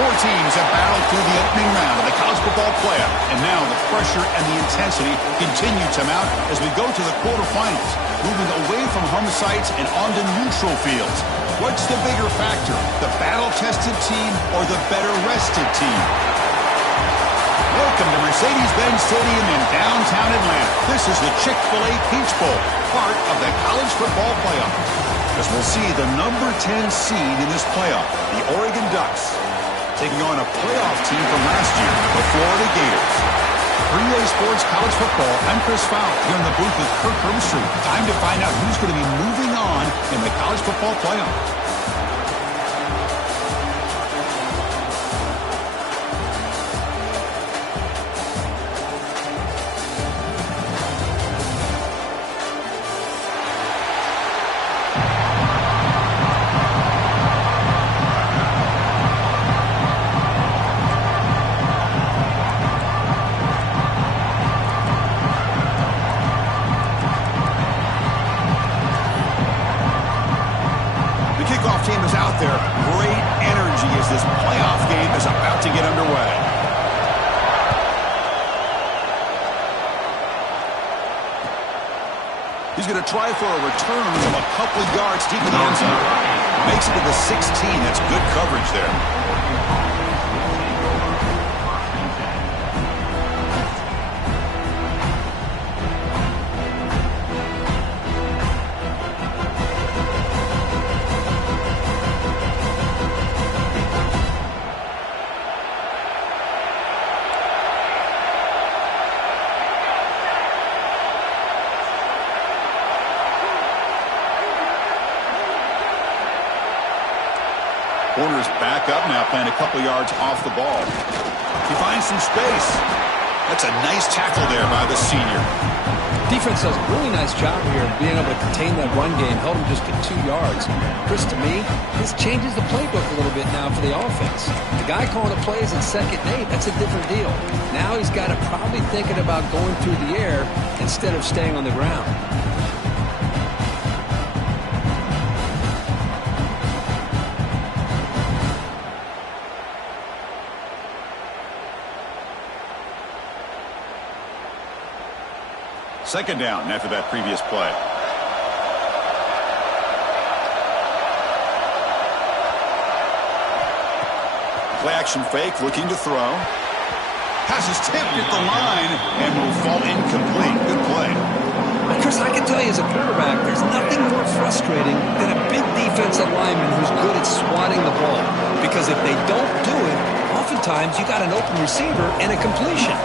Four teams have battled through the opening round of the college football playoff, and now the pressure and the intensity continue to mount as we go to the quarterfinals, moving away from home sites and onto neutral fields. What's the bigger factor, the battle-tested team or the better-rested team? Welcome to Mercedes-Benz Stadium in downtown Atlanta. This is the Chick-fil-A Peach Bowl, part of the college football playoff. As we'll see the number 10 seed in this playoff, the Oregon Ducks, taking on a playoff team from last year, the Florida Gators. For EA Sports College Football, I'm Chris Fowler here in the booth with Kirk Herbstreit. Time to find out who's going to be moving on in the college football playoff. Team is out there. Great energy as this playoff game is about to get underway. He's going to try for a return from a couple of yards deep in the end zone. Makes it to the 16. That's good coverage there. Corner's back up now, playing a couple yards off the ball. He finds some space. That's a nice tackle there by the senior. Defense does a really nice job here of being able to contain that run game. Held him just to 2 yards. Chris, to me, this changes the playbook a little bit now for the offense. The guy calling the plays in 2nd and 8, that's a different deal. Now he's got to probably thinking about going through the air instead of staying on the ground. Second down after that previous play. Play action fake, looking to throw. Pass is tipped at the line and will fall incomplete. Good play. Chris, I can tell you as a quarterback, there's nothing more frustrating than a big defensive lineman who's good at swatting the ball. Because if they don't do it, oftentimes you got an open receiver and a completion.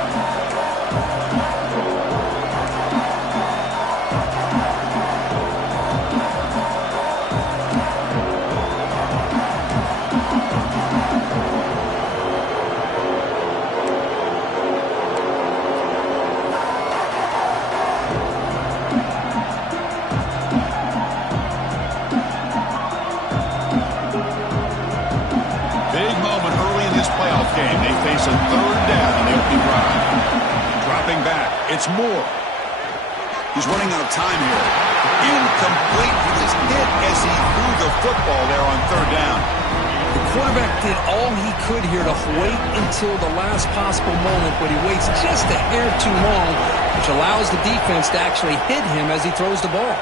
Game. They face a third down in the opening drive. Dropping back. It's Moore. He's running out of time here. Incomplete. He was hit as he threw the football there on third down. The quarterback did all he could here to wait until the last possible moment, but he waits just a hair too long, which allows the defense to actually hit him as he throws the ball.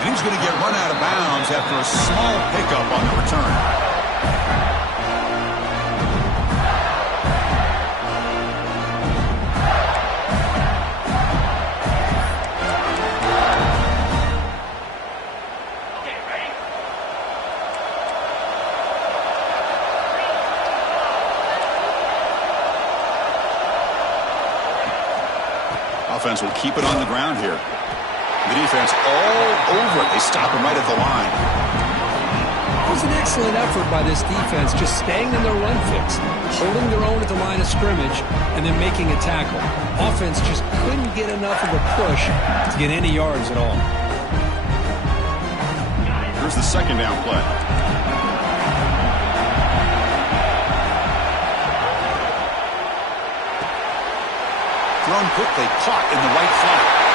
And he's going to get run out of bounds after a small pickup on the return. Okay, ready? Offense will keep it on the ground here. The defense all over it. They stop him right at the line. It was an excellent effort by this defense, just staying in their run fix, holding their own at the line of scrimmage, and then making a tackle. Offense just couldn't get enough of a push to get any yards at all. Here's the second down play. Thrown quickly, caught in the right flat.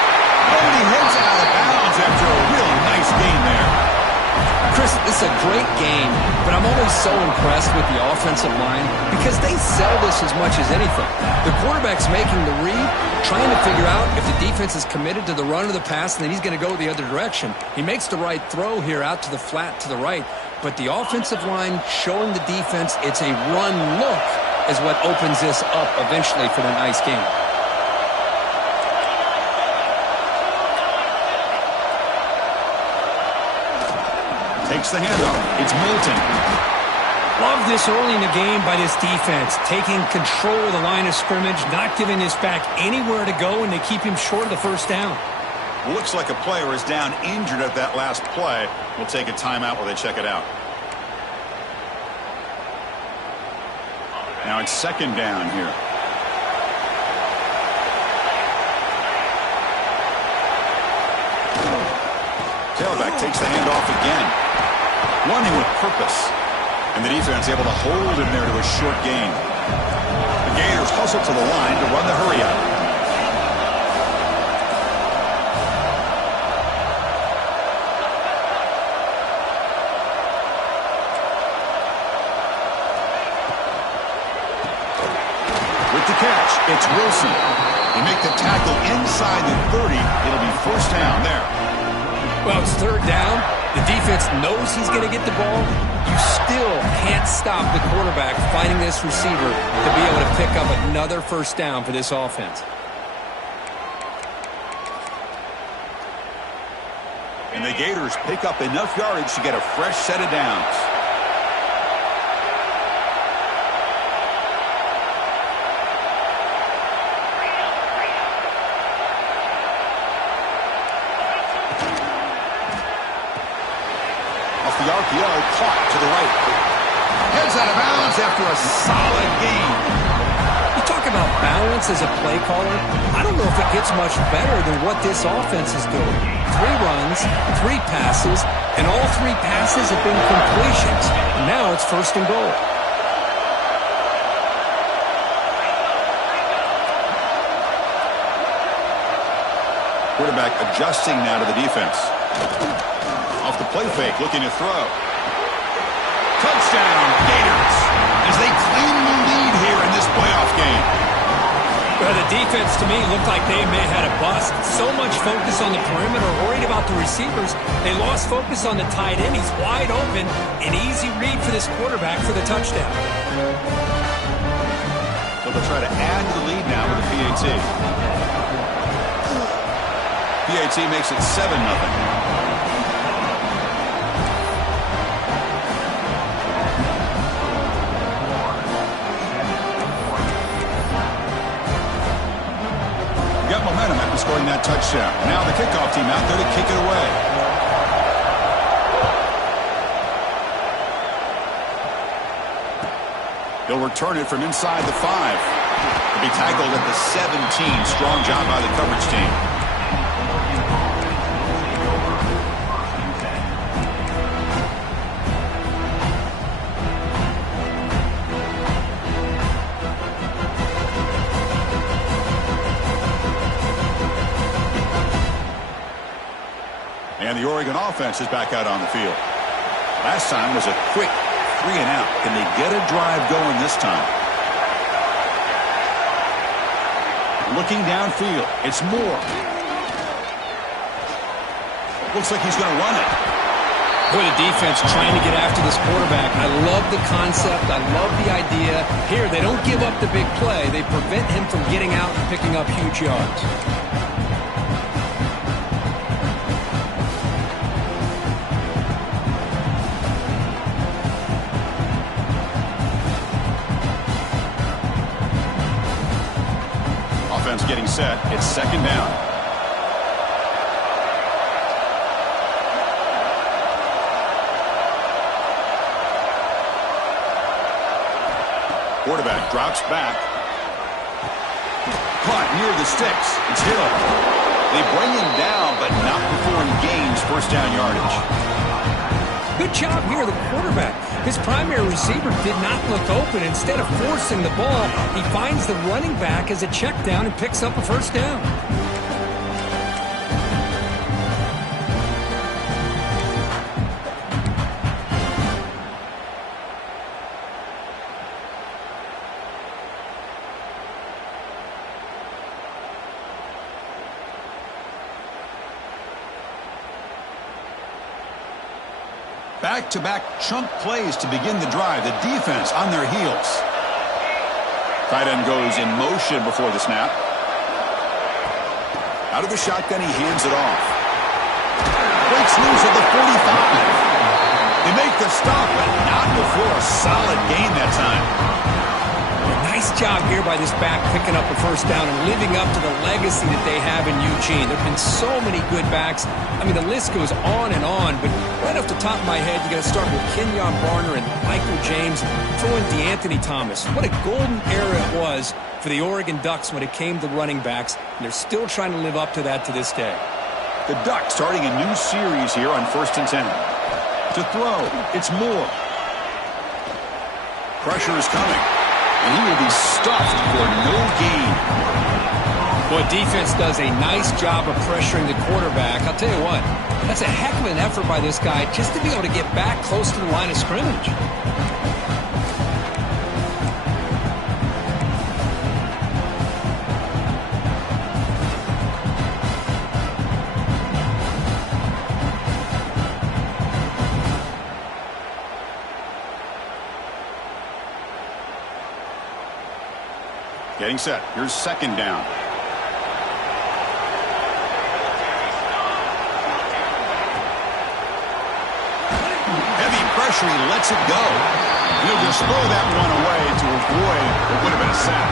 And he heads out of bounds after a really nice gain there. Chris, this is a great game, but I'm always so impressed with the offensive line because they sell this as much as anything. The quarterback's making the read, trying to figure out if the defense is committed to the run or the pass, and then he's going to go the other direction. He makes the right throw here out to the flat to the right, but the offensive line showing the defense it's a run look is what opens this up eventually for the nice game. Takes the handoff. It's Milton. Love this early in the game by this defense, taking control of the line of scrimmage, not giving this back anywhere to go, and they keep him short of the first down. Looks like a player is down injured at that last play. We'll take a timeout while they check it out. Now it's second down here. Tailback takes the handoff again. Running with purpose. And the defense able to hold him there to a short gain. The Gators hustle to the line to run the hurry-up. With the catch, it's Wilson. They make the tackle inside the 30. It'll be first down there. Well, it's third down. The defense knows he's going to get the ball. You still can't stop the quarterback finding this receiver to be able to pick up another first down for this offense. And the Gators pick up enough yardage to get a fresh set of downs. The RPO caught to the right. Heads out of bounds after a solid gain. You talk about balance as a play caller. I don't know if it gets much better than what this offense is doing. 3 runs, 3 passes, and all 3 passes have been completions. And now it's first and goal. Quarterback adjusting now to the defense. Off the play fake, looking to throw. Touchdown, Gators, as they claim the lead here in this playoff game. Well, the defense, to me, looked like they may have had a bust. So much focus on the perimeter, worried about the receivers. They lost focus on the tight end. He's wide open. An easy read for this quarterback for the touchdown. So they'll try to add to the lead now with the PAT. PAT makes it 7-0. Momentum after scoring that touchdown. Now the kickoff team out there to kick it away. They'll return it from inside the 5. They'll be tackled at the 17. Strong job by the coverage team. And the Oregon offense is back out on the field. Last time was a quick 3-and-out. Can they get a drive going this time? Looking downfield. It's Moore. Looks like he's going to run it. Boy, the defense trying to get after this quarterback. I love the concept. I love the idea. Here, they don't give up the big play. They prevent him from getting out and picking up huge yards. Getting set. It's second down. Quarterback drops back. Caught near the sticks. It's Hill. They bring him down, but not before he gains first down yardage. Good job here, the quarterback. His primary receiver did not look open. Instead of forcing the ball, he finds the running back as a check down and picks up a first down. Back-to-back chunk plays to begin the drive. The defense on their heels. Tight end goes in motion before the snap. Out of the shotgun, he hands it off. Breaks loose at the 45. They make the stop, but not before a solid gain that time. Nice job here by this back picking up a first down and living up to the legacy that they have in Eugene. There have been so many good backs. I mean, the list goes on and on, but right off the top of my head, you got to start with Kenyon Barner and Michael James. Throw in DeAnthony Thomas. What a golden era it was for the Oregon Ducks when it came to running backs, and they're still trying to live up to that to this day. The Ducks starting a new series here on 1st and 10. To throw, it's Moore. Pressure is coming. And he will be stuffed for no gain. Boy, defense does a nice job of pressuring the quarterback. I'll tell you what, that's a heck of an effort by this guy just to be able to get back close to the line of scrimmage. Getting set. Here's 2nd down. Heavy pressure. He lets it go. He'll just throw that one away to avoid what would have been a sack.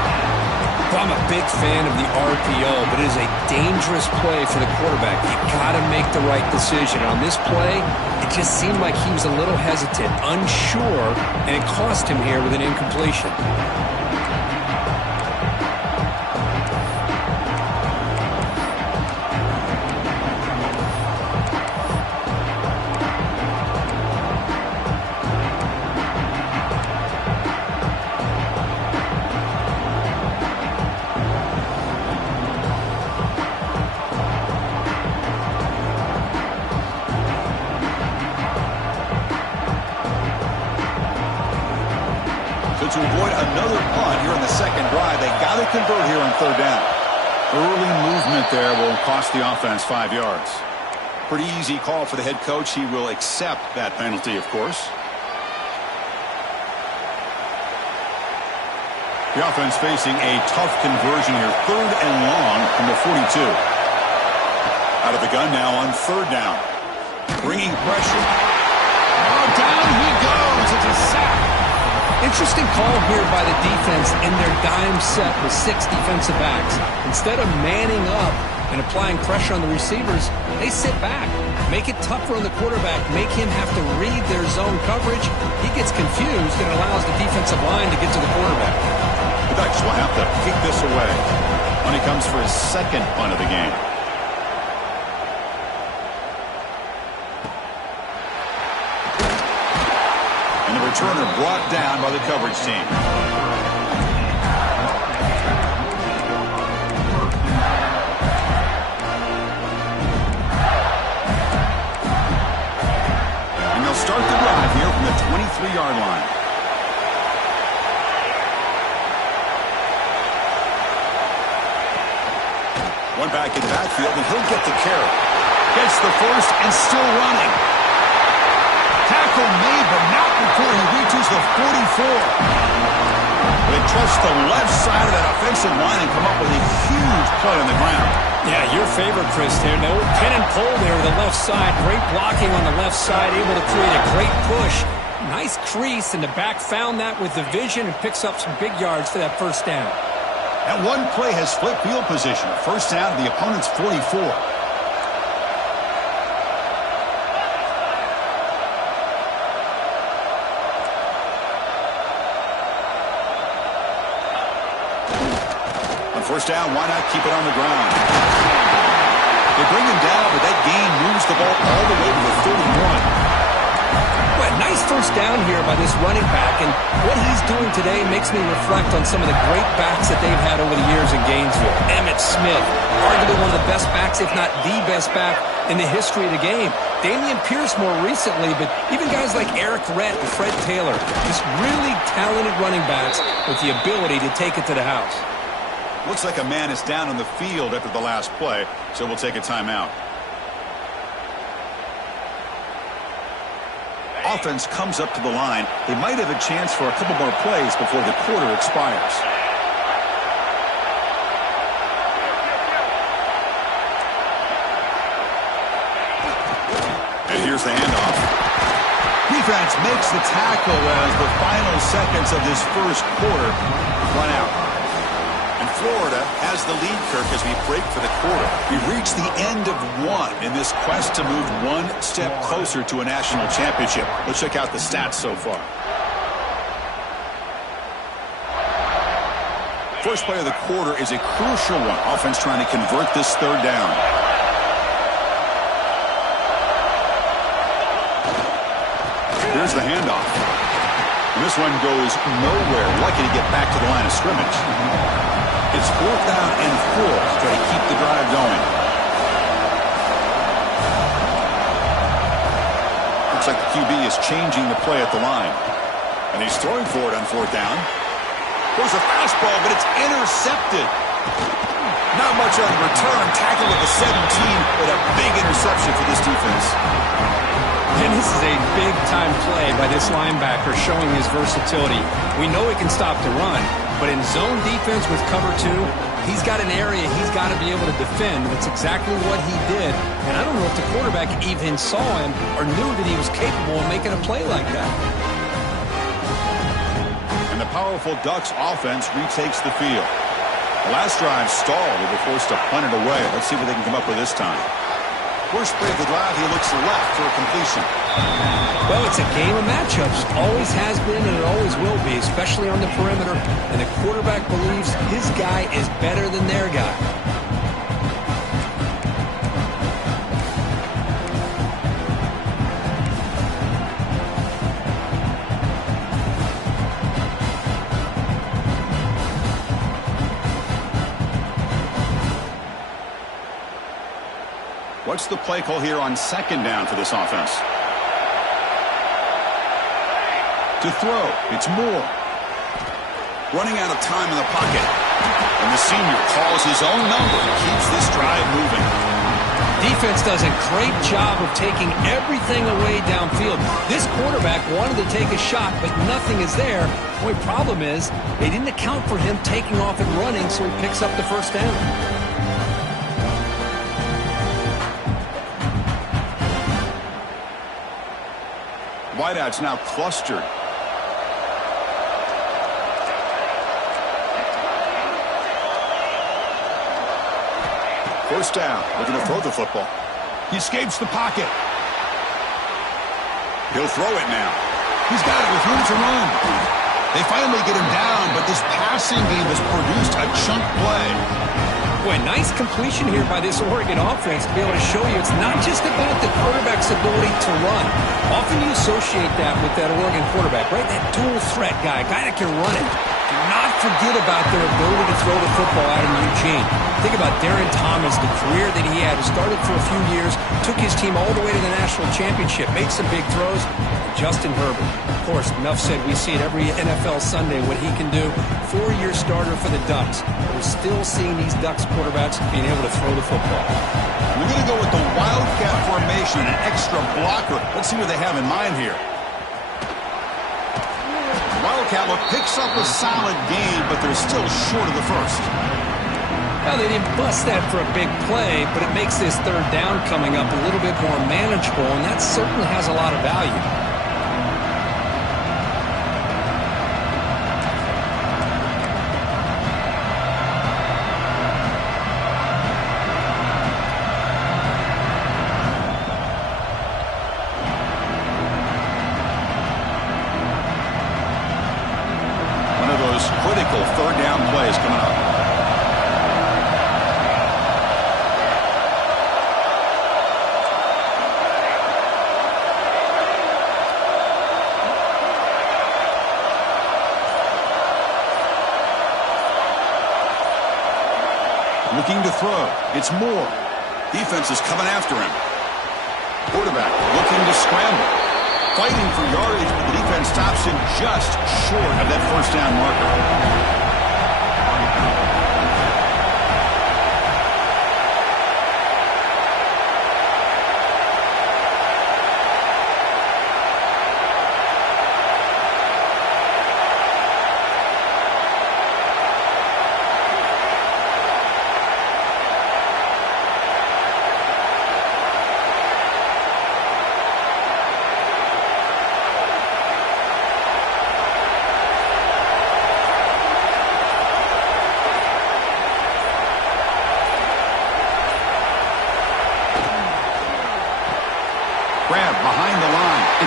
Well, I'm a big fan of the RPO, but it is a dangerous play for the quarterback. You got to make the right decision. On this play, it just seemed like he was a little hesitant, unsure, and it cost him here with an incompletion. To avoid another punt here in the 2nd drive, they got to convert here on 3rd down. Early movement there will cost the offense 5 yards. Pretty easy call for the head coach. He will accept that penalty, of course. The offense facing a tough conversion here. 3rd and long from the 42. Out of the gun now on 3rd down. Bringing pressure. Oh, down he goes. It's a sack. Interesting call here by the defense in their dime set with 6 defensive backs. Instead of manning up and applying pressure on the receivers, they sit back, make it tougher on the quarterback, make him have to read their zone coverage. He gets confused and allows the defensive line to get to the quarterback. The Ducks will have to kick this away when he comes for his 2nd punt of the game. Returner brought down by the coverage team. And they'll start the drive here from the 23-yard line. One back in the backfield, and he'll get the carry. Gets the first and still running. Tackle made, but not before he reaches the 44. They trust the left side of that offensive line and come up with a huge play on the ground. Yeah, your favorite, Chris, there. No pin and pull there with the left side. Great blocking on the left side, able to create a great push. Nice crease, and the back found that with the vision and picks up some big yards for that 1st down. That one play has split field position. 1st down to the opponent's 44. First down, why not keep it on the ground? They bring him down, but that gain moves the ball all the way to the 31. Well, nice first down here by this running back, and what he's doing today makes me reflect on some of the great backs that they've had over the years in Gainesville. Emmitt Smith, arguably one of the best backs, if not the best back in the history of the game. Damian Pierce more recently, but even guys like Eric Rett and Fred Taylor, just really talented running backs with the ability to take it to the house. Looks like a man is down on the field after the last play, so we'll take a timeout. offense comes up to the line, they might have a chance for a couple more plays before the quarter expires. And here's the handoff. Defense makes the tackle as the final seconds of this first quarter run out. And Florida has the lead, Kirk, as we break for the quarter. We've reached the end of one in this quest to move one step closer to a national championship. Let's check out the stats so far. First play of the quarter is a crucial one. Offense trying to convert this third down. Here's the handoff. And this one goes nowhere. Lucky to get back to the line of scrimmage. It's 4th down and 4 to try to keep the drive going. Looks like the QB is changing the play at the line. And he's throwing for it on 4th down. There's a fastball, but it's intercepted. Not much on the return. Tackled at the 17, but a big interception for this defense. And this is a big-time play by this linebacker showing his versatility. We know he can stop the run, but in zone defense with cover 2, he's got an area he's got to be able to defend. That's exactly what he did. And I don't know if the quarterback even saw him or knew that he was capable of making a play like that. And the powerful Ducks offense retakes the field. The last drive stalled. They were forced to punt it away. Let's see what they can come up with this time. First play of the drive, he looks left for a completion. Well, it's a game of matchups. Always has been and it always will be, especially on the perimeter. And the quarterback believes his guy is better than their guy. What's the play call here on 2nd down for this offense? To throw, it's Moore. Running out of time in the pocket. And the senior calls his own number and keeps this drive moving. Defense does a great job of taking everything away downfield. This quarterback wanted to take a shot, but nothing is there. The only problem is they didn't account for him taking off and running, so he picks up the first down. Wideouts now clustered. First down, looking to throw the football. He escapes the pocket. He'll throw it now. He's got it with room to run. They finally get him down, but this passing game has produced a chunk play. Boy, nice completion here by this Oregon offense to be able to show you it's not just about the quarterback's ability to run. Often you associate that with that Oregon quarterback, right? That dual threat guy that can run it. Do not forget about their ability to throw the football out in Eugene. Think about Darren Thomas, the career that he had. He started for a few years, took his team all the way to the national championship, made some big throws. Justin Herbert. Of course, enough said, we see it every NFL Sunday what he can do. 4-year starter for the Ducks. We're still seeing these Ducks quarterbacks being able to throw the football. We're going to go with the Wildcat formation, an extra blocker. Let's see what they have in mind here. Wildcat picks up a solid gain, but they're still short of the first. Well, they didn't bust that for a big play, but it makes this third down coming up a little bit more manageable, and that certainly has a lot of value. One of those critical third down plays coming up. Looking to throw. It's Moore. Defense is coming after him. Quarterback looking to scramble. Fighting for yardage, but the defense stops him just short of that first down marker.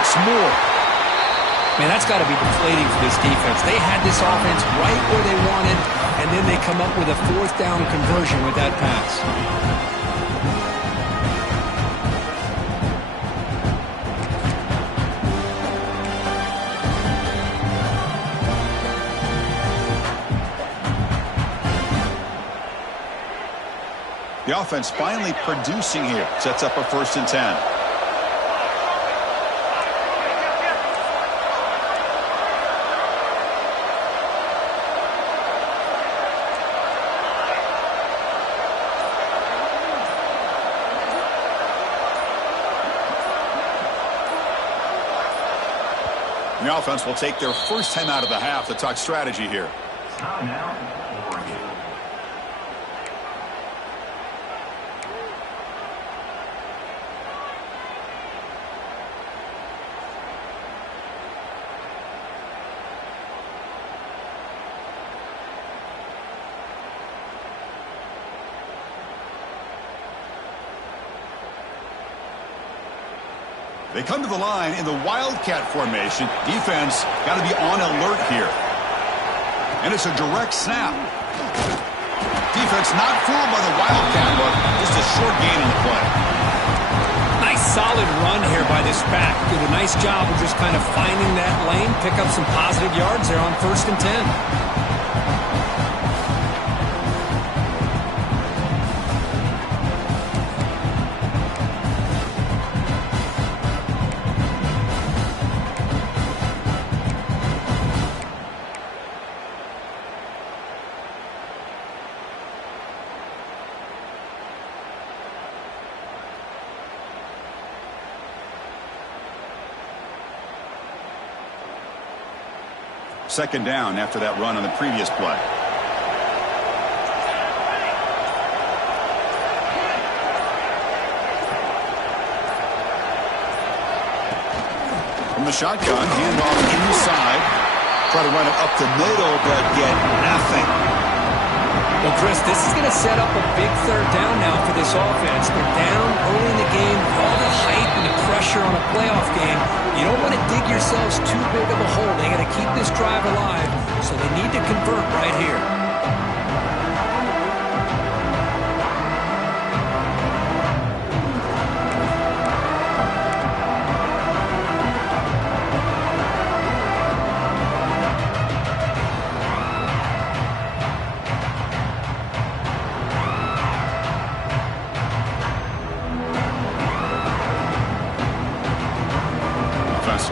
wants more. Man, that's got to be deflating for this defense. They had this offense right where they wanted, and then they come up with a fourth down conversion with that pass. The offense finally producing here. Sets up a 1st and 10. The offense will take their first time out of the half to talk strategy here. They come to the line in the Wildcat formation. Defense got to be on alert here. And it's a direct snap. Defense not fooled by the Wildcat look. Just a short gain on the play. Nice solid run here by this back. Did a nice job of just kind of finding that lane, pick up some positive yards there on 1st and 10. Second down after that run on the previous play. From the shotgun, handoff inside. Try to run it up the middle, but get nothing. Well, Chris, this is going to set up a big 3rd down now for this offense. They're down early in the game, all the hype and the pressure on a playoff game. You don't want to dig yourselves too big of a hole. They got to keep this drive alive, so they need to convert right here.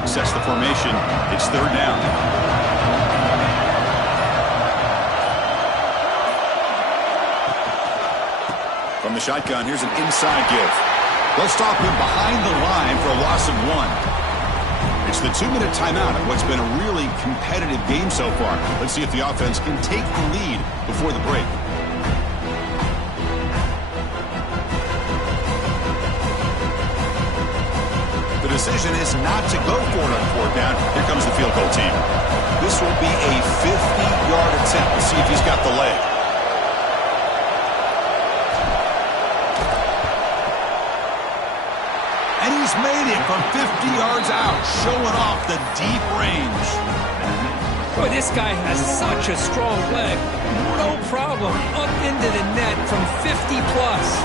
Sets the formation. It's 3rd down. From the shotgun, here's an inside give. They'll stop him behind the line for a loss of 1. It's the 2-minute timeout of what's been a really competitive game so far. Let's see if the offense can take the lead before the break. The decision is not to go for it on 4th down. Here comes the field goal team. This will be a 50-yard attempt. We'll see if he's got the leg. And he's made it from 50 yards out, showing off the deep range. Boy, this guy has such a strong leg. No problem. Up into the net from 50 plus.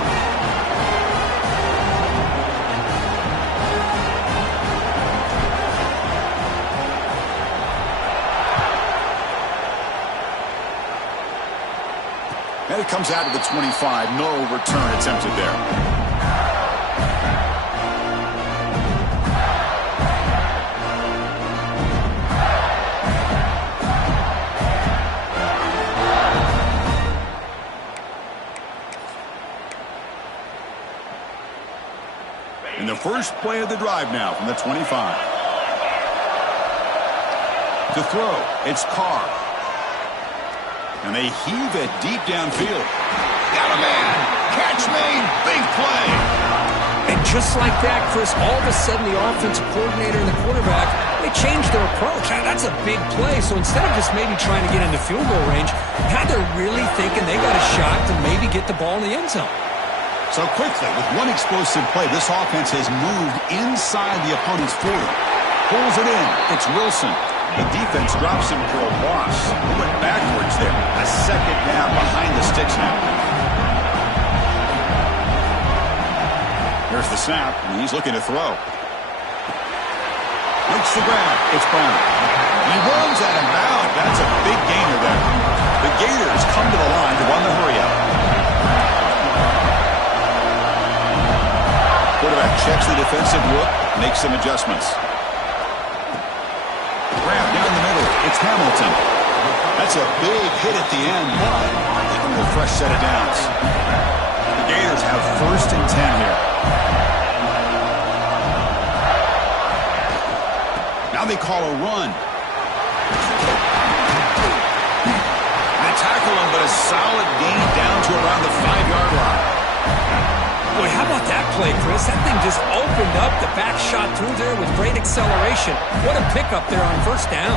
And it comes out to the 25. No return attempted there. In the first play of the drive now from the 25. To throw, it's Carr. And they heave it deep downfield. Got a man! Catch me! Big play! And just like that, Chris, all of a sudden the offensive coordinator and the quarterback, they changed their approach. That's a big play. So instead of just maybe trying to get into field goal range, now they're really thinking they got a shot to maybe get the ball in the end zone. So quickly, with one explosive play, this offense has moved inside the opponent's 40. Pulls it in. It's Wilson. The defense drops him for a loss. He went backwards there. A second down behind the sticks now. Here's the snap, and he's looking to throw. Makes the grab. It's Brown. He runs out of bounds. That's a big gainer there. The Gators come to the line to run the hurry-up. Quarterback checks the defensive look, makes some adjustments. Grab down the middle. It's Hamilton. That's a big hit at the end, but they can go fresh set of downs. The Gators have 1st and 10 here. Now they call a run. They tackle him, but a solid gain down to around the 5-yard line. Boy, how about that play, Chris? That thing just opened up. The back shot through there with great acceleration. What a pickup there on 1st down.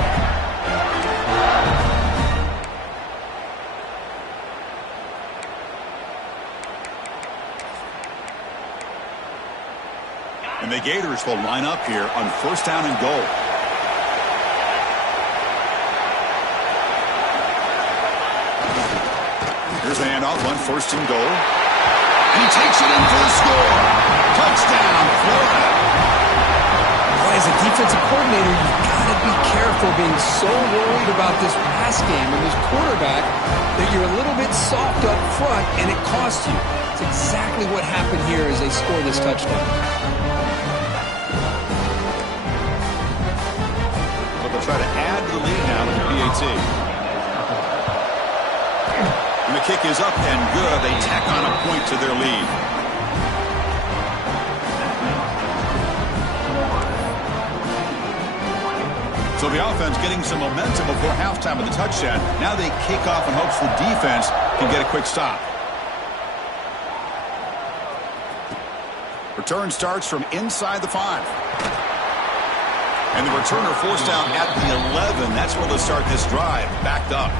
And the Gators will line up here on 1st down and goal. Here's the handoff on 1st and goal. And he takes it in for the score. Touchdown, Florida. Boy, as a defensive coordinator, you've got to be careful being so worried about this pass game and this quarterback that you're a little bit soft up front and it costs you. It's exactly what happened here as they score this touchdown. So they'll try to add to the lead now with the PAT. And the kick is up and good. They tack on a point to their lead. So the offense getting some momentum before halftime with the touchdown. Now they kick off in hopes the defense can get a quick stop. Return starts from inside the 5. And the returner forced down at the 11. That's where they'll start this drive. Backed up.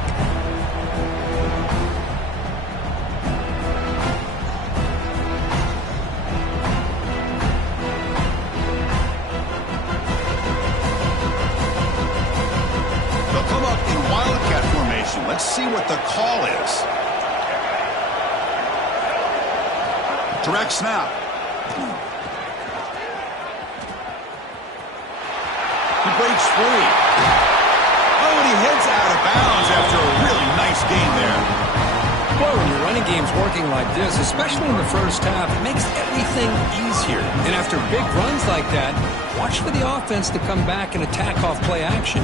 Let's see what the call is. Direct snap. He breaks free. Oh, and he heads out of bounds after a really nice gain there. Well, when your running game's working like this, especially in the 1st half, it makes everything easier. And after big runs like that, watch for the offense to come back and attack off play action.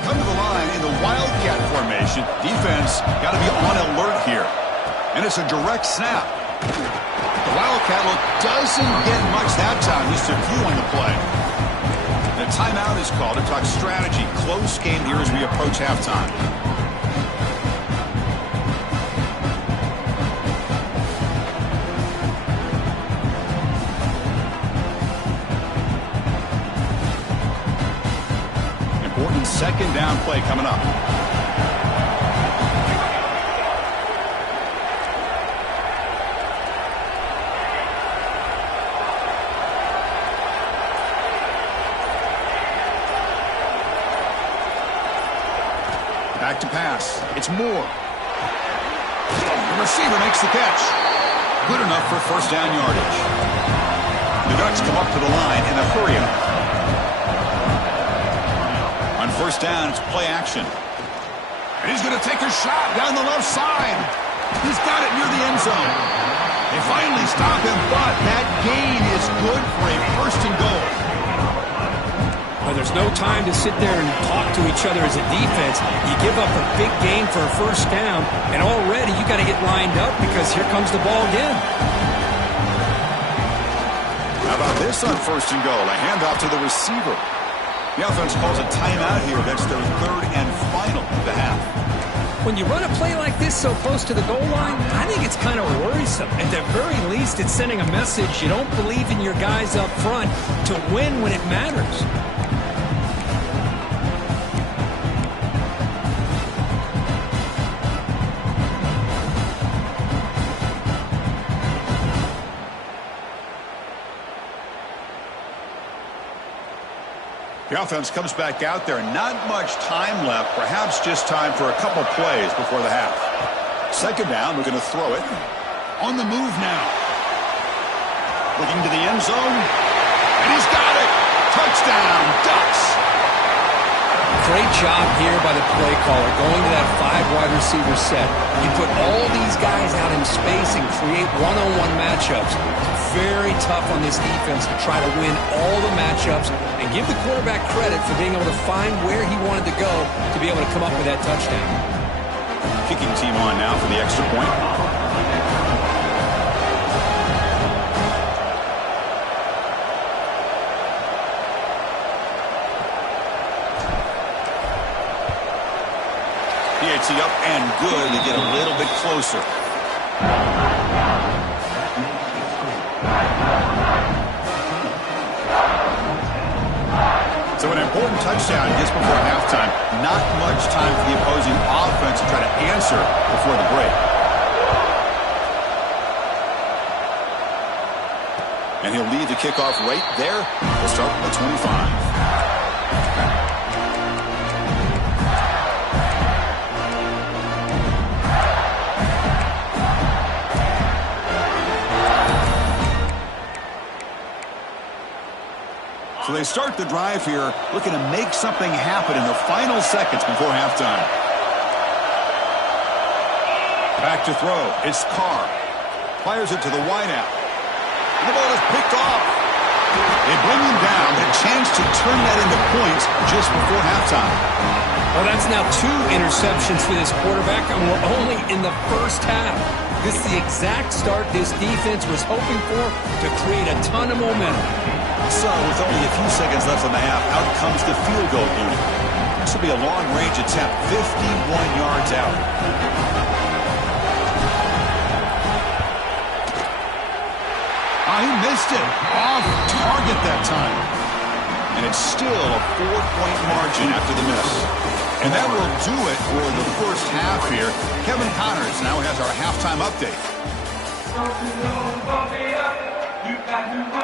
Come to the line in the Wildcat formation. Defense got to be on alert here. And it's a direct snap. The Wildcat look doesn't get much that time. Just a few on the play. The timeout is called to talk strategy. Close game here as we approach halftime. Second down play coming up. Back to pass. It's Moore. The receiver makes the catch. Good enough for 1st down yardage. The Ducks come up to the line in a hurry-up. On 1st down, it's play action. And he's going to take a shot down the left side. He's got it near the end zone. They finally stop him, but that gain is good for a 1st and goal. Well, there's no time to sit there and talk to each other as a defense. You give up a big gain for a 1st down, and already you got to get lined up because here comes the ball again. How about this on 1st and goal? A handoff to the receiver. The offense calls a timeout here. That's their 3rd and final of the half. When you run a play like this so close to the goal line, I think it's kind of worrisome. At the very least, it's sending a message you don't believe in your guys up front to win when it matters. The offense comes back out there. Not much time left. Perhaps just time for a couple plays before the half. Second down. We're going to throw it. On the move now. Looking to the end zone. And he's got it. Touchdown, Ducks. Great job here by the play caller, going to that 5 wide receiver set. You put all these guys out in space and create one-on-one matchups. It's very tough on this defense to try to win all the matchups and give the quarterback credit for being able to find where he wanted to go to be able to come up with that touchdown. Kicking team on now for the extra point. PAT up and good to get a little bit closer. So an important touchdown just before halftime. Not much time for the opposing offense to try to answer before the break. And he'll lead the kickoff right there. We'll start with the 25. So they start the drive here, looking to make something happen in the final seconds before halftime. Back to throw. It's Carr. Fires it to the wideout. The ball is picked off. They bring him down. A chance to turn that into points just before halftime. Well, that's now 2 interceptions for this quarterback, and we're only in the first half. This is the exact start this defense was hoping for to create a ton of momentum. So, with only a few seconds left in the half, out comes the field goal unit. This will be a long-range attempt, 51 yards out. He missed it. Off target that time. And it's still a 4-point margin after the miss. And that will do it for the first half here. Kevin Connors now has our halftime update.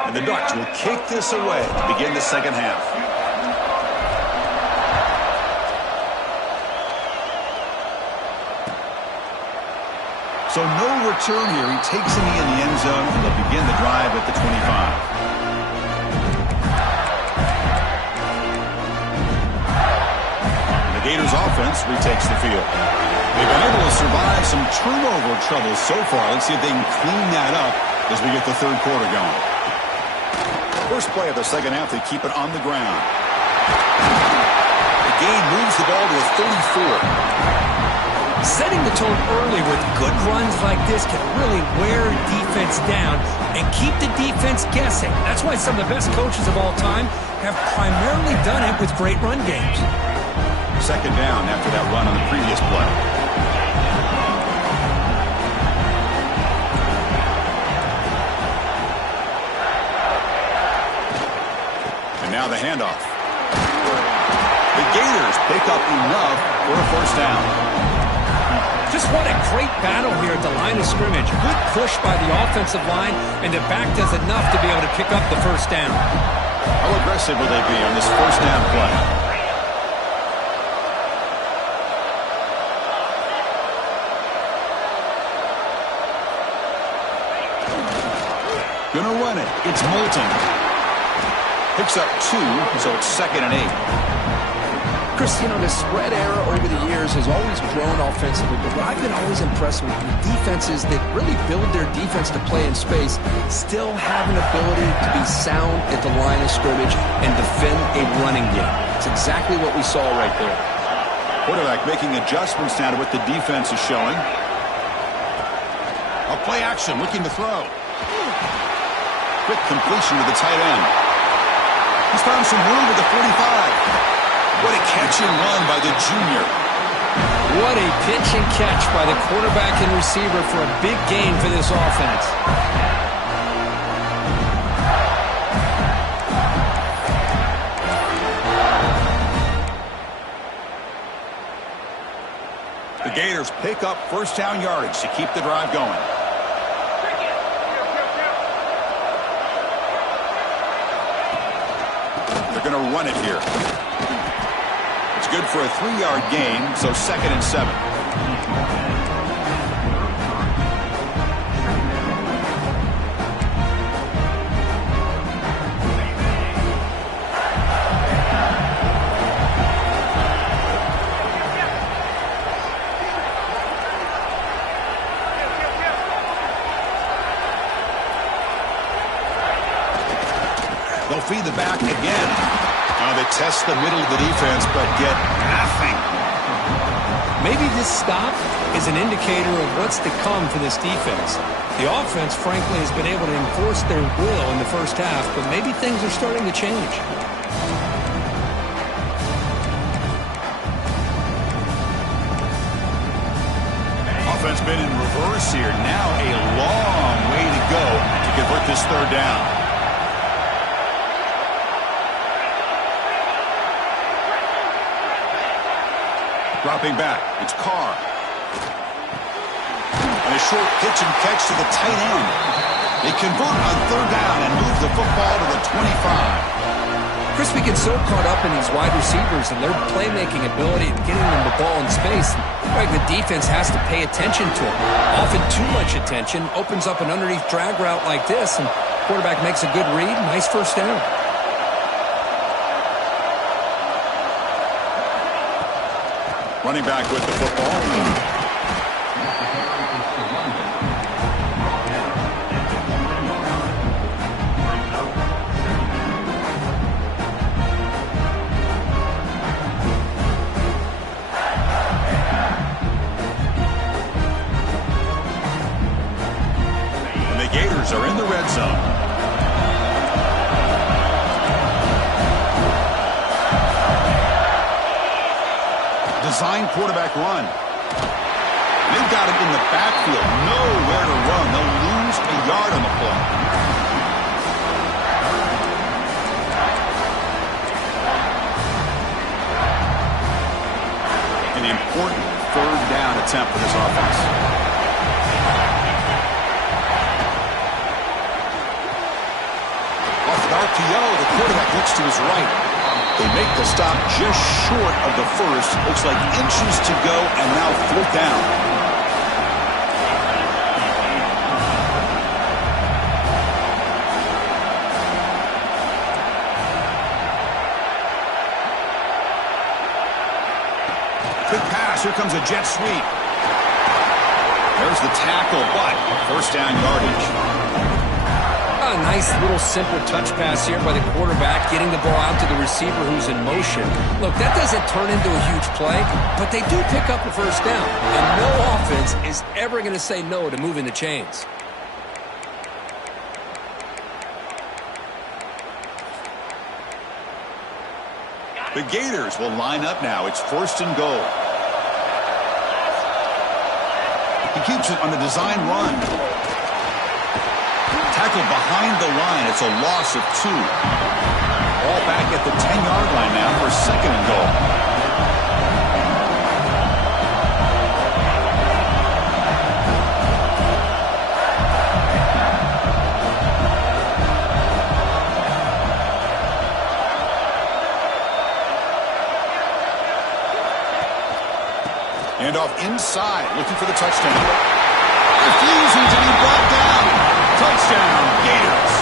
And the Ducks will kick this away to begin the second half. So no return here. He takes him in the end zone, and they'll begin the drive at the 25. The Gators offense retakes the field. They've been able to survive some turnover trouble so far. Let's see if they can clean that up as we get the third quarter going. First play of the second half, they keep it on the ground. The game moves the ball to a 34. Setting the tone early with good runs like this can really wear defense down and keep the defense guessing. That's why some of the best coaches of all time have primarily done it with great run games. Second down after that run on the previous play. And now the handoff. The Gators pick up enough for a first down. Just what a great battle here at the line of scrimmage. Good push by the offensive line, and the back does enough to be able to pick up the first down. How aggressive will they be on this first down play? Gonna run it. It's Moulton. Picks up 2, so it's 2nd and 8. Chris, you know, the spread era over the years has always grown offensively, but what I've been always impressed with defenses that really build their defense to play in space still have an ability to be sound at the line of scrimmage and defend a running game. It's exactly what we saw right there. Quarterback making adjustments now to what the defense is showing. A play action, looking to throw. Quick completion to the tight end. He's found some room with the 45. What a catch and run by the junior. What a pitch and catch by the quarterback and receiver for a big gain for this offense. The Gators pick up first down yardage to keep the drive going. They're going to run it here. It's good for a 3-yard gain, so 2nd and 7. They'll feed the back again. They test the middle of the defense, but get nothing. Maybe this stop is an indicator of what's to come for this defense. The offense, frankly, has been able to enforce their will in the first half, but maybe things are starting to change. Offense been in reverse here. Now a long way to go to convert this 3rd down. Dropping back, it's Carr. And a short pitch and catch to the tight end. They convert on 3rd down and move the football to the 25. Chris, we get so caught up in these wide receivers and their playmaking ability and getting them the ball in space. Right, the defense has to pay attention to them. Often too much attention opens up an underneath drag route like this, and quarterback makes a good read. Nice 1st down. Running back with the football. And the Gators are in the red zone. Design quarterback run. They've got it in the backfield. Nowhere to run. They'll lose a yard on the play. An important 3rd down attempt for this offense. Off the RPO, the quarterback looks to his right. They make the stop just short of the 1st. Looks like inches to go, and now 4th down. Quick pass. Here comes a jet sweep. There's the tackle, but 1st down yardage. A nice little simple touch pass here by the quarterback, getting the ball out to the receiver who's in motion. Look, that doesn't turn into a huge play, but they do pick up a 1st down. And no offense is ever going to say no to moving the chains. The Gators will line up now. It's 1st and goal. He keeps it on the design run. Tackled behind the line. It's a loss of 2. Ball back at the 10-yard line now for 2nd and goal. Hand off inside, looking for the touchdown. Refusing to be brought down. Touchdown, Gators.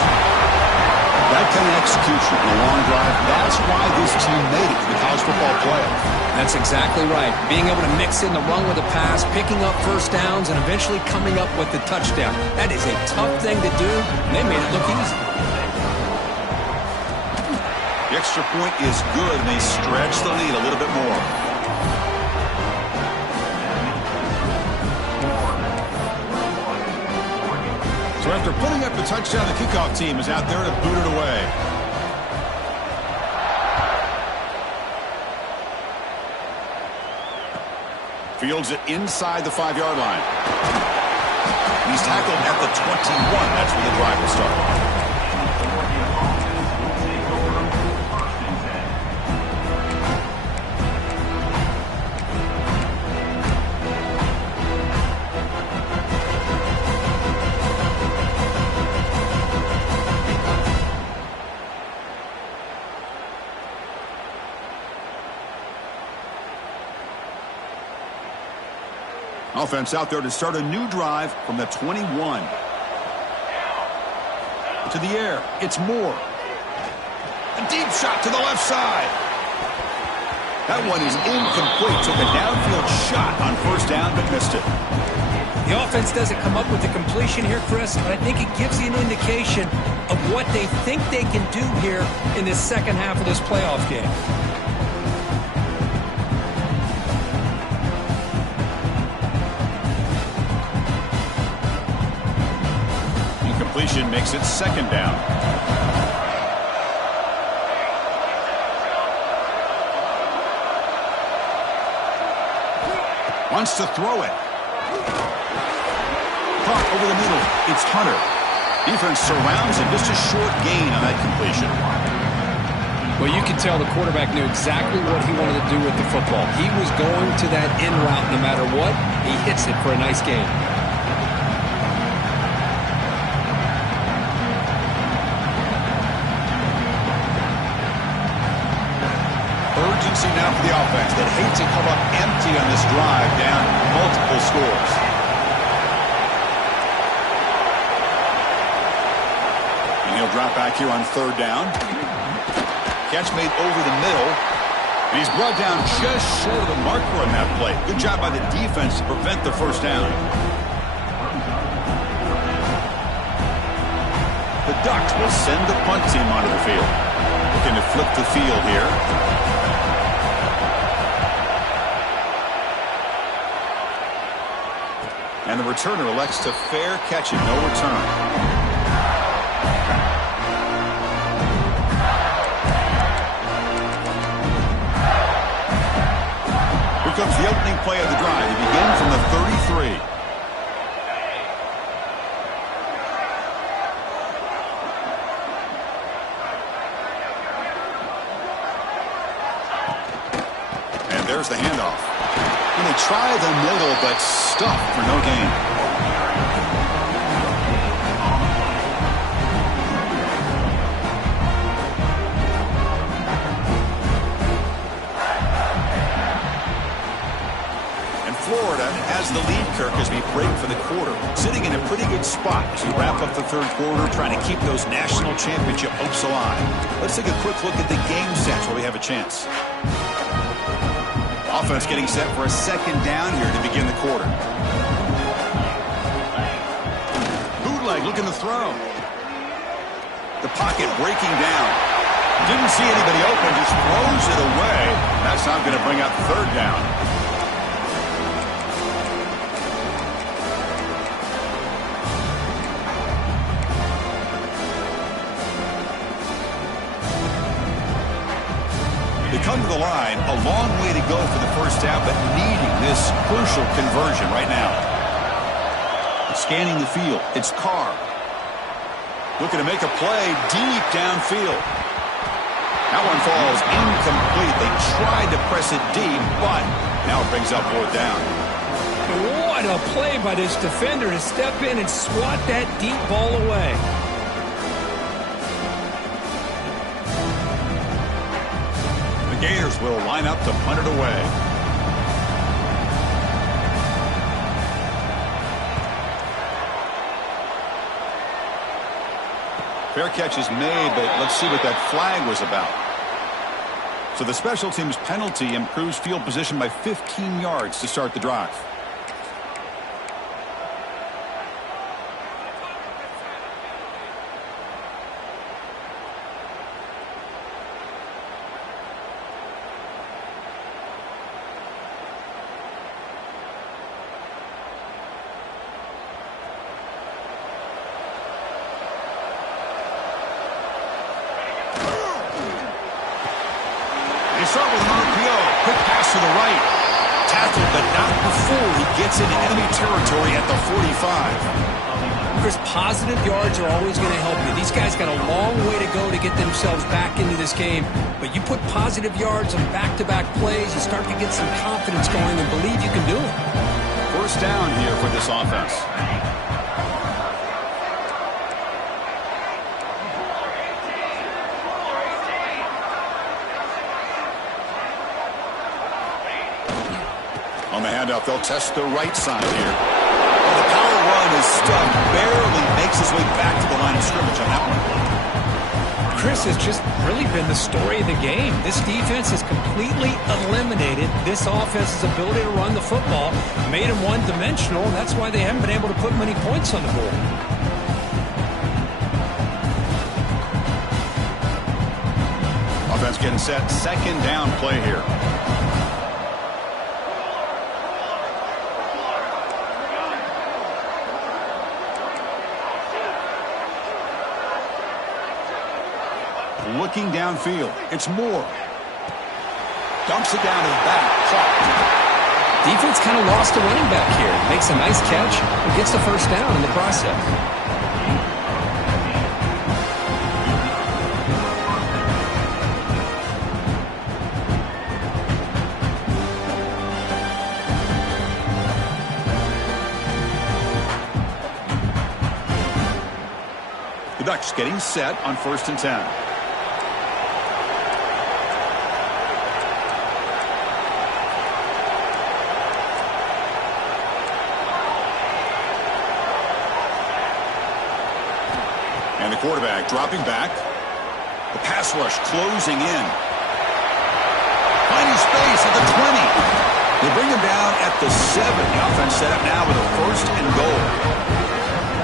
That kind of execution in a long drive, that's why this team made it to the college football playoff. That's exactly right. Being able to mix in the run with the pass, picking up 1st downs, and eventually coming up with the touchdown. That is a tough thing to do. They made it look easy. The extra point is good, and they stretch the lead a little bit more. So after putting up the touchdown, the kickoff team is out there to boot it away. Fields it inside the 5-yard line. He's tackled at the 21. That's where the drive will start. Offense out there to start a new drive from the 21. To the air. It's Moore. A deep shot to the left side. That one is incomplete. Took a downfield shot on first down, but missed it. The offense doesn't come up with the completion here, Chris, but I think it gives you an indication of what they think they can do here in this second half of this playoff game. Incompletion makes it second down. Wants to throw it. Caught over the middle. It's Hunter. Defense surrounds him. Just a short gain on that completion. Well, you can tell the quarterback knew exactly what he wanted to do with the football. He was going to that in route no matter what. He hits it for a nice gain. Urgency now for the offense that hates to come up empty on this drive, down multiple scores. And he'll drop back here on third down. Catch made over the middle. And he's brought down just short of the marker on that play. Good job by the defense to prevent the first down. The Ducks will send the punt team onto the field. Looking to flip the field here. And the returner elects to fair catch it, no return. Here comes the opening play of the drive. They begin from the 33. And there's the handoff. And they try the middle, but stuffed for no gain. And Florida has the lead, Kirk, as we break for the quarter. Sitting in a pretty good spot as we wrap up the third quarter, trying to keep those national championship hopes alive. Let's take a quick look at the game stats where we have a chance. Offense getting set for a second down here to begin the quarter. Bootleg looking to throw. The pocket breaking down. Didn't see anybody open, just throws it away. That's not going to bring out third down. They come to the line, a long way to go for the first down, but needing this crucial conversion right now. Scanning the field, it's Carr. Looking to make a play deep downfield. That one falls incomplete. They tried to press it deep, but now it brings up fourth down. What a play by this defender to step in and swat that deep ball away. The Gators will line up to punt it away. Fair catch is made, but let's see what that flag was about. So the special teams penalty improves field position by 15 yards to start the drive. Start with an RPO. Quick pass to the right. Tackled, but not before he gets into enemy territory at the 45. Chris, positive yards are always going to help you. These guys got a long way to go to get themselves back into this game. But you put positive yards on back-to-back plays, you start to get some confidence going and believe you can do it. First down here for this offense. On the handoff, they'll test the right side here. Well, the power run is stuck. Barely makes his way back to the line of scrimmage on that one. Chris has just really been the story of the game. This defense has completely eliminated this offense's ability to run the football, made them one-dimensional, and that's why they haven't been able to put many points on the board. Offense getting set. Second down play here. Looking downfield. It's Moore. Dumps it down his back. Caught. Defense kind of lost a running back here. Makes a nice catch and gets the first down in the process. The Ducks getting set on 1st and 10. And the quarterback dropping back. The pass rush closing in. Finding space at the 20. They bring him down at the 7. The offense set up now with a 1st and goal.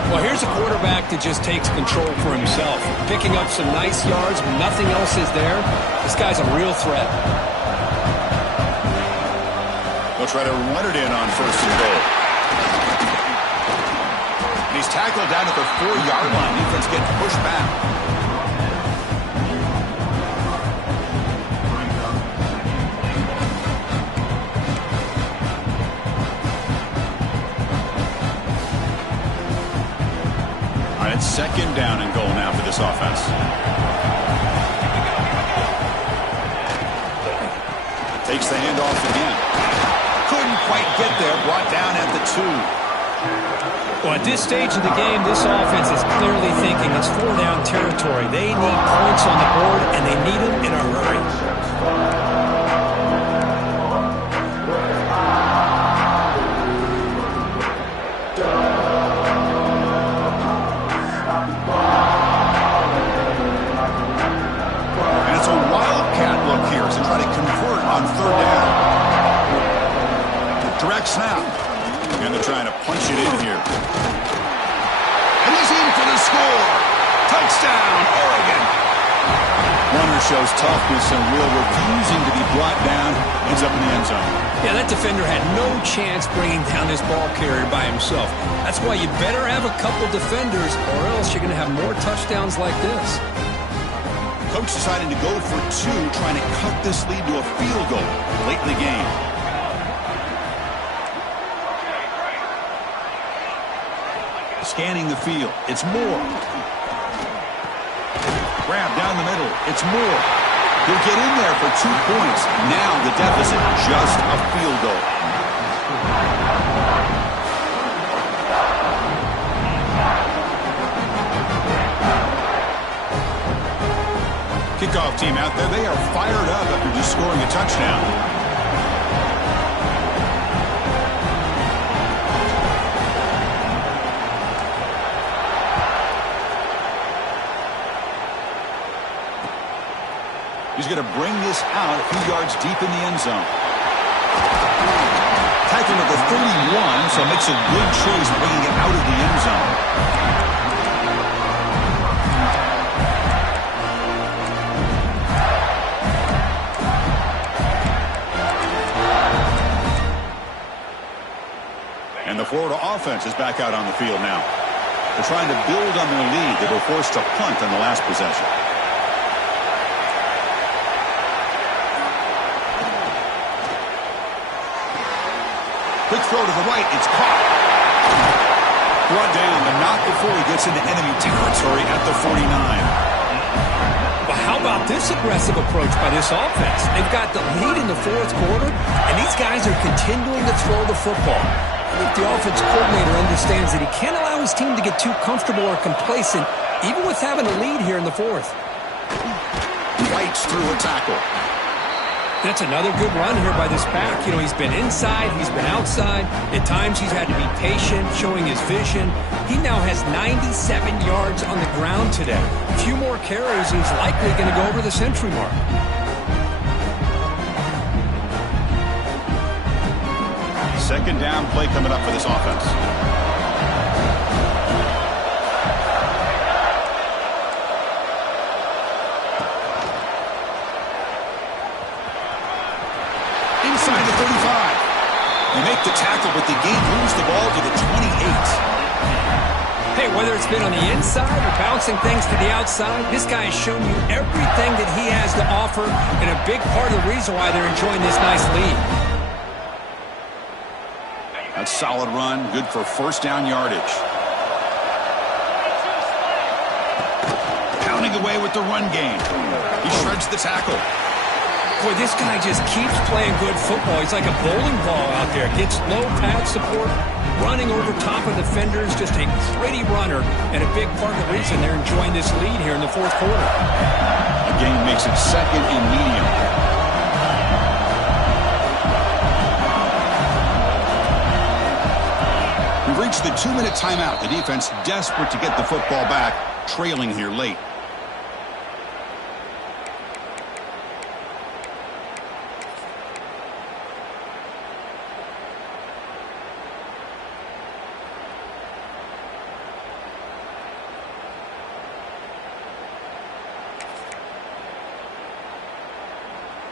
Well, here's a quarterback that just takes control for himself. Picking up some nice yards when nothing else is there. This guy's a real threat. They'll try to run it in on 1st and goal. And he's tackled down at the 4-yard line. Defense getting pushed back. All right, it's 2nd down and goal now for this offense. Takes the handoff again. Couldn't quite get there. Brought down at the 2. Well, at this stage of the game, this offense is clearly thinking it's 4-down territory. They need points on the board, and they need them in a hurry. And it's a wildcat look here as they try to convert on 3rd down. Direct snap. And they're trying to punch it in here. And he's in for the score. Touchdown, Oregon. Runner shows toughness and will, refusing to be brought down. Ends up in the end zone. Yeah, that defender had no chance bringing down this ball carrier by himself. That's why you better have a couple defenders, or else you're going to have more touchdowns like this. Coach deciding to go for 2, trying to cut this lead to a field goal late in the game. Scanning the field. It's Moore. Grab down the middle. It's Moore. He'll get in there for 2 points. Now the deficit just a field goal. Kickoff team out there. They are fired up after just scoring a touchdown. He's going to bring this out a few yards deep in the end zone. Tackling at the 31, so makes a good choice bringing it out of the end zone. And the Florida offense is back out on the field now. They're trying to build on their lead. They were forced to punt on the last possession. Quick throw to the right. It's caught. Brought down, but not before he gets into enemy territory at the 49. But how about this aggressive approach by this offense? They've got the lead in the 4th quarter, and these guys are continuing to throw the football. I think the offense coordinator understands that he can't allow his team to get too comfortable or complacent, even with having a lead here in the 4th. Fights through a tackle. That's another good run here by this back. You know, he's been inside, he's been outside. At times he's had to be patient, showing his vision. He now has 97 yards on the ground today. A few more carries, and he's likely going to go over the century mark. Second down play coming up for this offense. Inside the 35. They make the tackle, but the game moves the ball to the 28. Hey, whether it's been on the inside or bouncing things to the outside, this guy has shown you everything that he has to offer, and a big part of the reason why they're enjoying this nice lead. That's a solid run, good for first down yardage. Pounding away with the run game. He shreds the tackle. Boy, this guy just keeps playing good football. He's like a bowling ball out there. Gets low pad support, running over top of defenders, just a gritty runner, and a big part of the reason they're enjoying this lead here in the fourth quarter. The game makes it second and medium. We've reached the 2-minute timeout. The defense desperate to get the football back, trailing here late.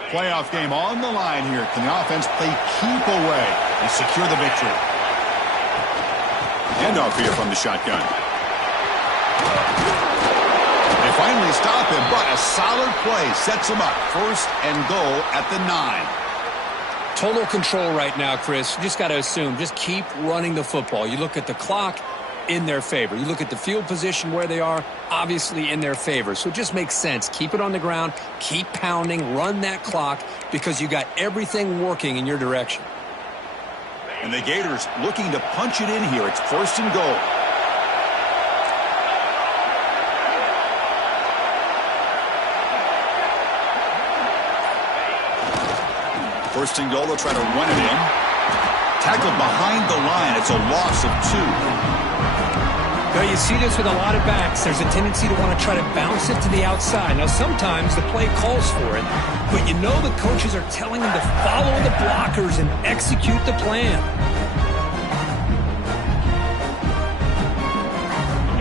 Playoff game on the line here. Can the offense play keep away and secure the victory? Handoff here from the shotgun. They finally stop him, but a solid play sets him up. First and goal at the 9. Total control right now, Chris. You just got to assume, just keep running the football. You look at the clock, in their favor. You look at the field position where they are, obviously in their favor. So it just makes sense. Keep it on the ground, keep pounding, run that clock, because you got everything working in your direction. And the Gators looking to punch it in here. It's first and goal. First and goal, they'll try to run it in. Tackled behind the line. It's a loss of 2. Now, you see this with a lot of backs. There's a tendency to want to try to bounce it to the outside. Now, sometimes the play calls for it, but you know the coaches are telling them to follow the blockers and execute the plan.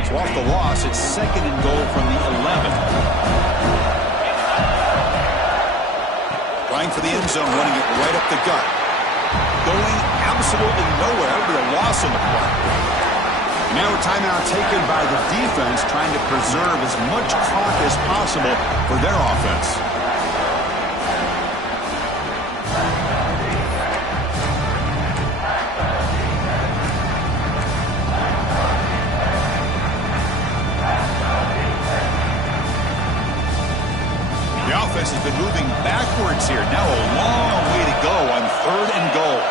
So off the loss, it's second and goal from the 11. Trying for the end zone, running it right up the gut. Going absolutely nowhere with a loss on the play. Now a timeout taken by the defense, trying to preserve as much clock as possible for their offense. The offense has been moving backwards here. Now a long way to go on third and goal.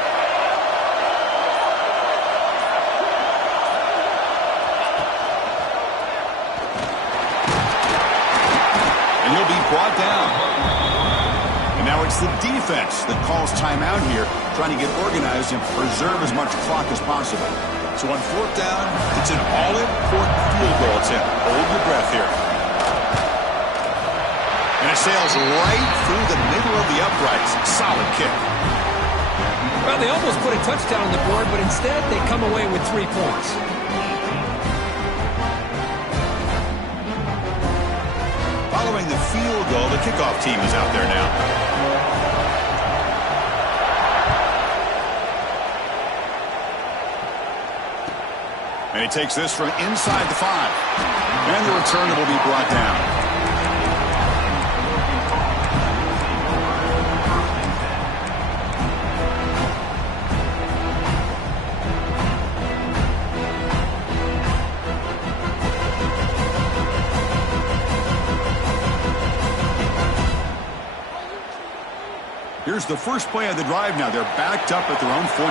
And he'll be brought down. And now it's the defense that calls timeout here, trying to get organized and preserve as much clock as possible. So on fourth down, it's an all-important field goal attempt. Hold your breath here. And it sails right through the middle of the uprights. Solid kick. Well, they almost put a touchdown on the board, but instead they come away with 3 points. Following the field goal, the kickoff team is out there now. And he takes this from inside the 5. And the return will be brought down. Here's the first play of the drive now. They're backed up at their own 14.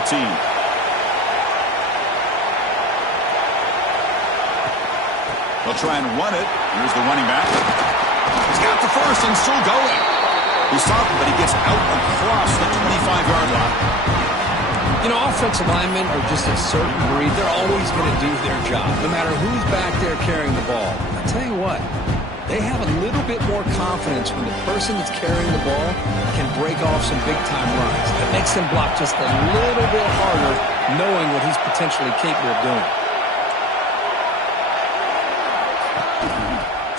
They'll try and run it. Here's the running back. He's got the first and still going. He stopped him, but he gets out across the 25-yard line. You know, offensive linemen are just a certain breed. They're always going to do their job, no matter who's back there carrying the ball. I'll tell you what, they have a little bit more confidence when the person that's carrying the ball can break off some big-time runs. That makes them block just a little bit harder, knowing what he's potentially capable of doing.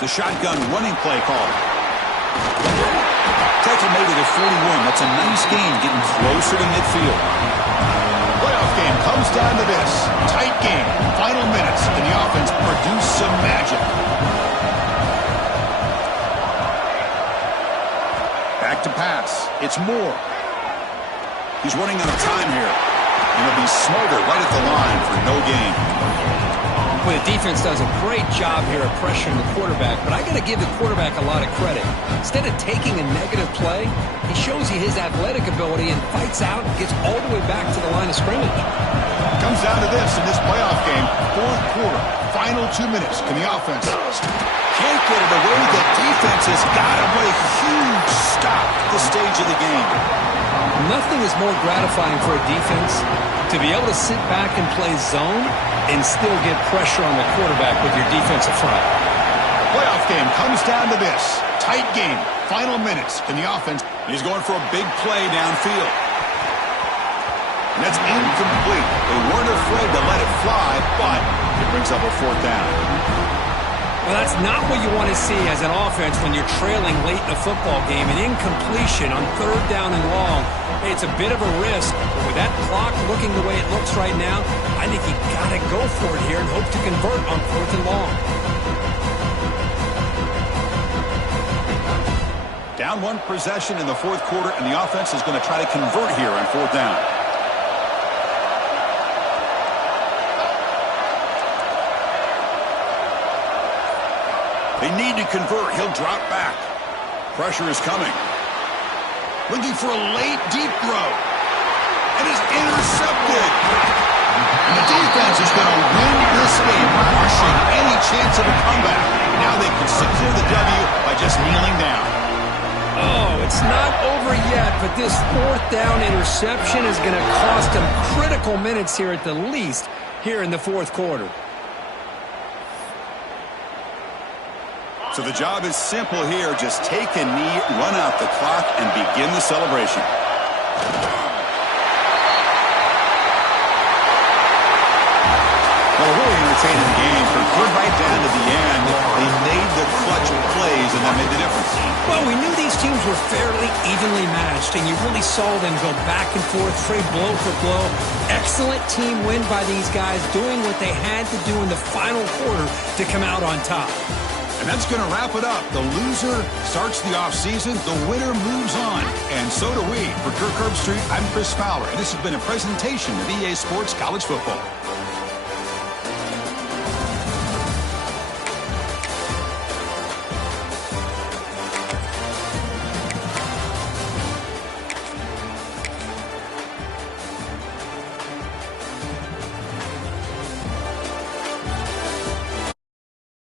The shotgun running play call. Tackle made it at 41. That's a nice gain, getting closer to midfield. Playoff game comes down to this. Tight game. Final minutes. And the offense produced some magic. Back to pass. It's Moore. He's running out of time here. And he'll be smarter right at the line for no gain. Well, the defense does a great job here of pressuring the quarterback, but I got to give the quarterback a lot of credit. Instead of taking a negative play, he shows you his athletic ability and fights out and gets all the way back to the line of scrimmage. Comes down to this in this playoff game. Fourth quarter, final 2 minutes. Can the offense can't get it away? The defense has got to put a huge stop at this stage of the game. Nothing is more gratifying for a defense to be able to sit back and play zone and still get pressure on the quarterback with your defensive front. The playoff game comes down to this. Tight game. Final minutes. Can the offense... He's going for a big play downfield. And that's incomplete. They weren't afraid to let it fly, but it brings up a fourth down. Well, that's not what you want to see as an offense when you're trailing late in a football game. An incompletion on third down and long. Hey, it's a bit of a risk, but with that clock looking the way it looks right now, I think you got to go for it here and hope to convert on fourth and long. Down one possession in the fourth quarter, and the offense is going to try to convert here on fourth down. They need to convert. He'll drop back. Pressure is coming. Looking for a late, deep throw. And is intercepted. And the defense is going to win this game, crushing any chance of a comeback. Now they can secure the W by just kneeling down. Oh, it's not over yet, but this fourth down interception is going to cost them critical minutes here at the least here in the fourth quarter. So the job is simple here. Just take a knee, run out the clock, and begin the celebration. Well, a really entertaining game. From right down to the end, they made the clutch plays, and that made the difference. Well, we knew these teams were fairly evenly matched, and you really saw them go back and forth, trade blow for blow. Excellent team win by these guys, doing what they had to do in the final quarter to come out on top. And that's going to wrap it up. The loser starts the offseason. The winner moves on. And so do we. For Kirk Herbstreit, I'm Chris Fowler. And this has been a presentation of EA Sports College Football.